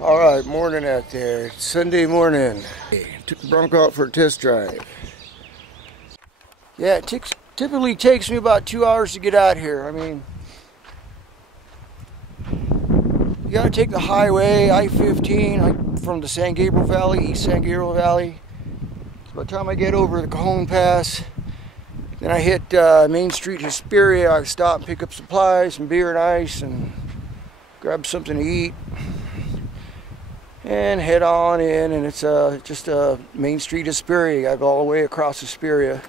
Alright, morning out there. It's Sunday morning. Took the Bronco out for a test drive. Yeah, it typically takes me about 2 hours to get out here. I mean, you gotta take the highway, I-15, from the San Gabriel Valley, East San Gabriel Valley. By the time I get over the Cajon Pass, then I hit Main Street, Hesperia. I stop and pick up supplies, some beer and ice, and grab something to eat. And head on in, and it's just Main Street, Hesperia. I go all the way across Hesperia.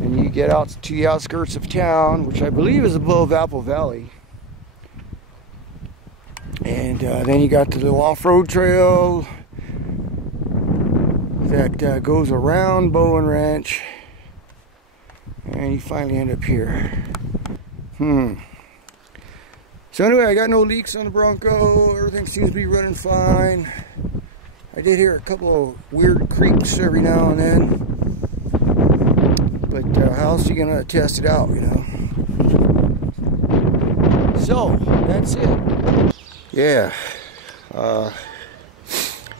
And you get out to the outskirts of town, which I believe is above Apple Valley. And then you got the little off-road trail that goes around Bowen Ranch. And you finally end up here. So anyway, I got no leaks on the Bronco. Everything seems to be running fine. I did hear a couple of weird creaks every now and then. But how else are you going to test it out, you know? So, that's it. Yeah.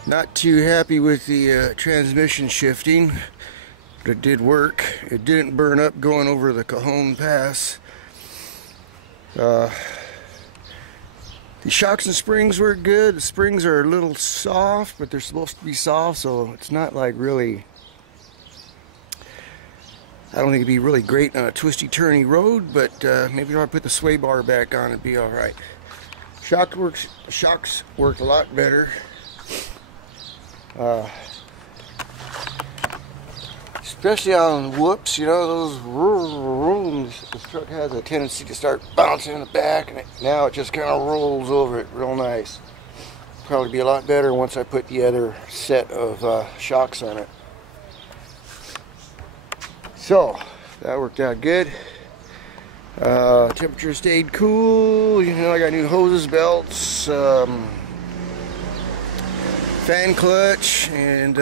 Not too happy with the transmission shifting. But it did work. It didn't burn up going over the Cajon Pass. The shocks and springs were good. The springs are a little soft, but they're supposed to be soft, so it's not like really, I don't think it'd be really great on a twisty turny road, but maybe if I put the sway bar back on, it'd be alright. Shocks work a lot better. Especially on whoops, you know, those rooms. This truck has a tendency to start bouncing in the back, and now it just kind of rolls over it real nice. Probably be a lot better once I put the other set of shocks on it. So, that worked out good. Temperature stayed cool. You know, I got new hoses, belts, fan clutch, and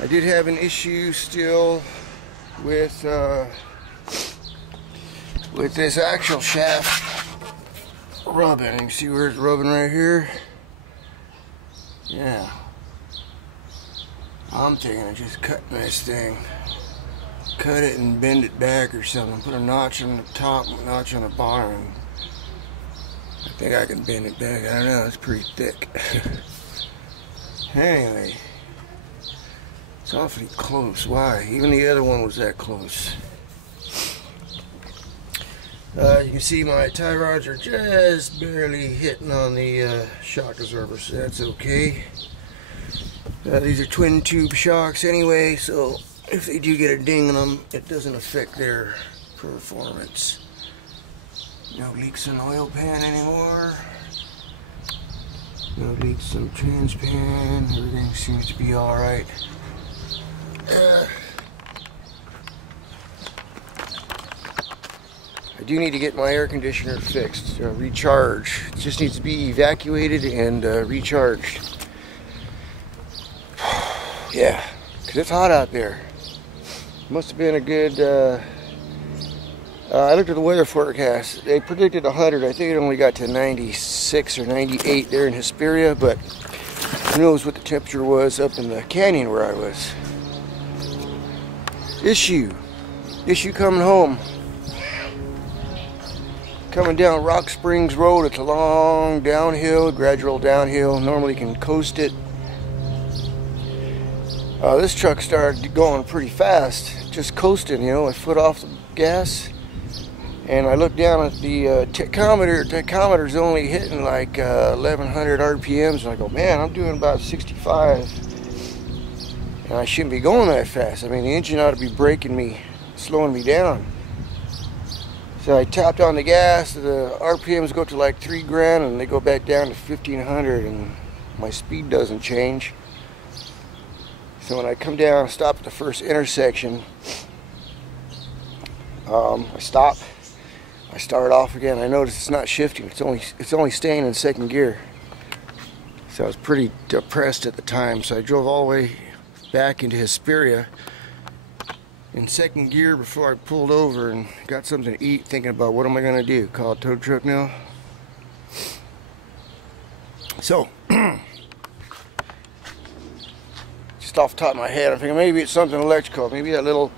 I did have an issue still with this actual shaft rubbing. You can see where it's rubbing right here. Yeah. I'm thinking of just cutting this thing. Cut it and bend it back or something. Put a notch on the top and a notch on the bottom. I think I can bend it back. I don't know, it's pretty thick. Anyway. It's awfully close. Why? Even the other one was that close. You can see my tie rods are just barely hitting on the shock absorber, so that's okay. These are twin tube shocks anyway, so if they do get a ding on them, it doesn't affect their performance. No leaks in the oil pan anymore. No leaks in the trans pan. Everything seems to be alright. I do need to get my air conditioner fixed, recharged. It just needs to be evacuated and recharged. Yeah, because it's hot out there. Must have been a good, I looked at the weather forecast. They predicted 100. I think it only got to 96 or 98 there in Hesperia, but who knows what the temperature was up in the canyon where I was. Issue coming home. Coming down Rock Springs Road. It's a long downhill, gradual downhill. Normally you can coast it. This truck started going pretty fast, just coasting, you know, a foot off the gas. And I looked down at the tachometer. Tachometer's only hitting like 1100 RPMs, and I go, man, I'm doing about 65. And I shouldn't be going that fast. I mean, the engine ought to be braking me, slowing me down. So I tapped on the gas, the RPMs go to like 3 grand, and they go back down to 1500, and my speed doesn't change. So when I come down, stop at the first intersection, I stop. I start off again. I notice it's not shifting. It's only staying in second gear. So I was pretty depressed at the time. So I drove all the way back into Hesperia in second gear before I pulled over and got something to eat, thinking about what am I going to do, call a tow truck now? So, just off the top of my head, I'm thinking maybe it's something electrical. Maybe that little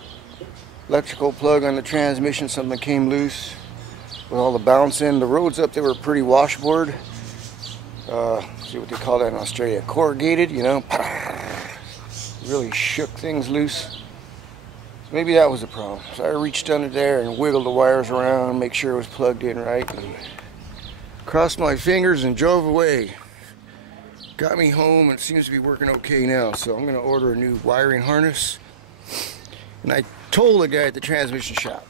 electrical plug on the transmission, something came loose with all the bouncing. The roads up there were pretty washboard. See what they call that in Australia, corrugated, you know. Really shook things loose. Maybe that was the problem. So I reached under there and wiggled the wires around, make sure it was plugged in right, and crossed my fingers and drove away. Got me home and it seems to be working okay now. So I'm going to order a new wiring harness. And I told the guy at the transmission shop.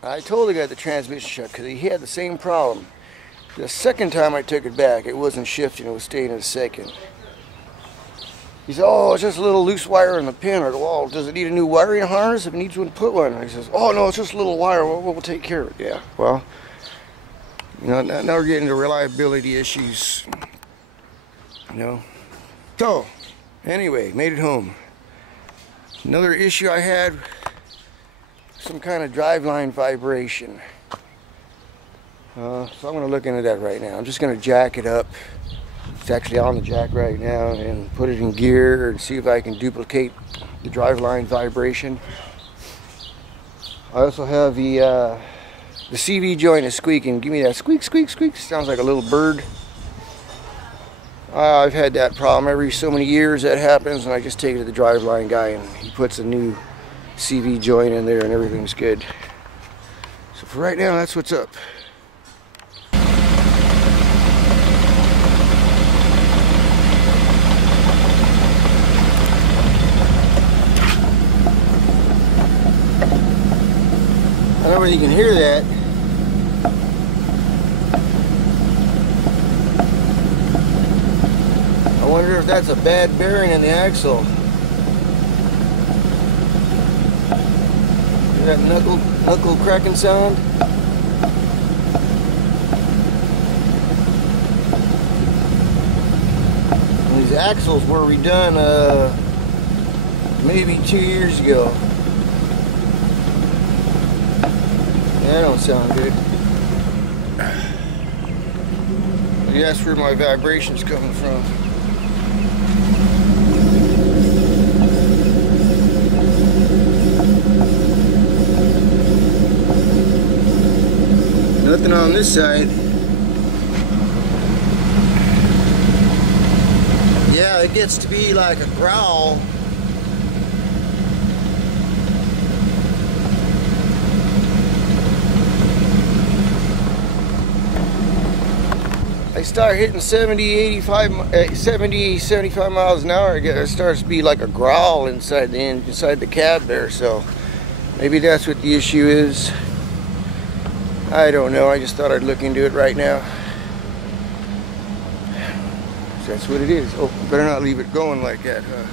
Because he had the same problem. The second time I took it back, it wasn't shifting, it was staying in second. He said, oh, it's just a little loose wire in the pin. I go, well, does it need a new wiring harness? If it needs one, put one. And he says, oh, no, it's just a little wire. We'll take care of it. Yeah, well, you know, now we're getting into reliability issues. You know. So, anyway, made it home. Another issue I had, some kind of driveline vibration. So I'm going to look into that right now. I'm just going to jack it up. It's actually on the jack right now, and put it in gear and see if I can duplicate the driveline vibration. I also have the CV joint is squeaking. Give me that squeak, squeak, squeak. Sounds like a little bird. I've had that problem every so many years. That happens, and I just take it to the driveline guy, and he puts a new CV joint in there, and everything's good. So for right now, that's what's up. I don't know whether you can hear that. I wonder if that's a bad bearing in the axle. Hear that knuckle cracking sound? And these axles were redone maybe 2 years ago. That don't sound good. Maybe that's where my vibration's coming from. Nothing on this side. Yeah, it gets to be like a growl. I start hitting 75 miles an hour, it starts to be like a growl inside the cab there, so maybe that's what the issue is. I don't know, I just thought I'd look into it right now. So that's what it is. Oh, better not leave it going like that, huh?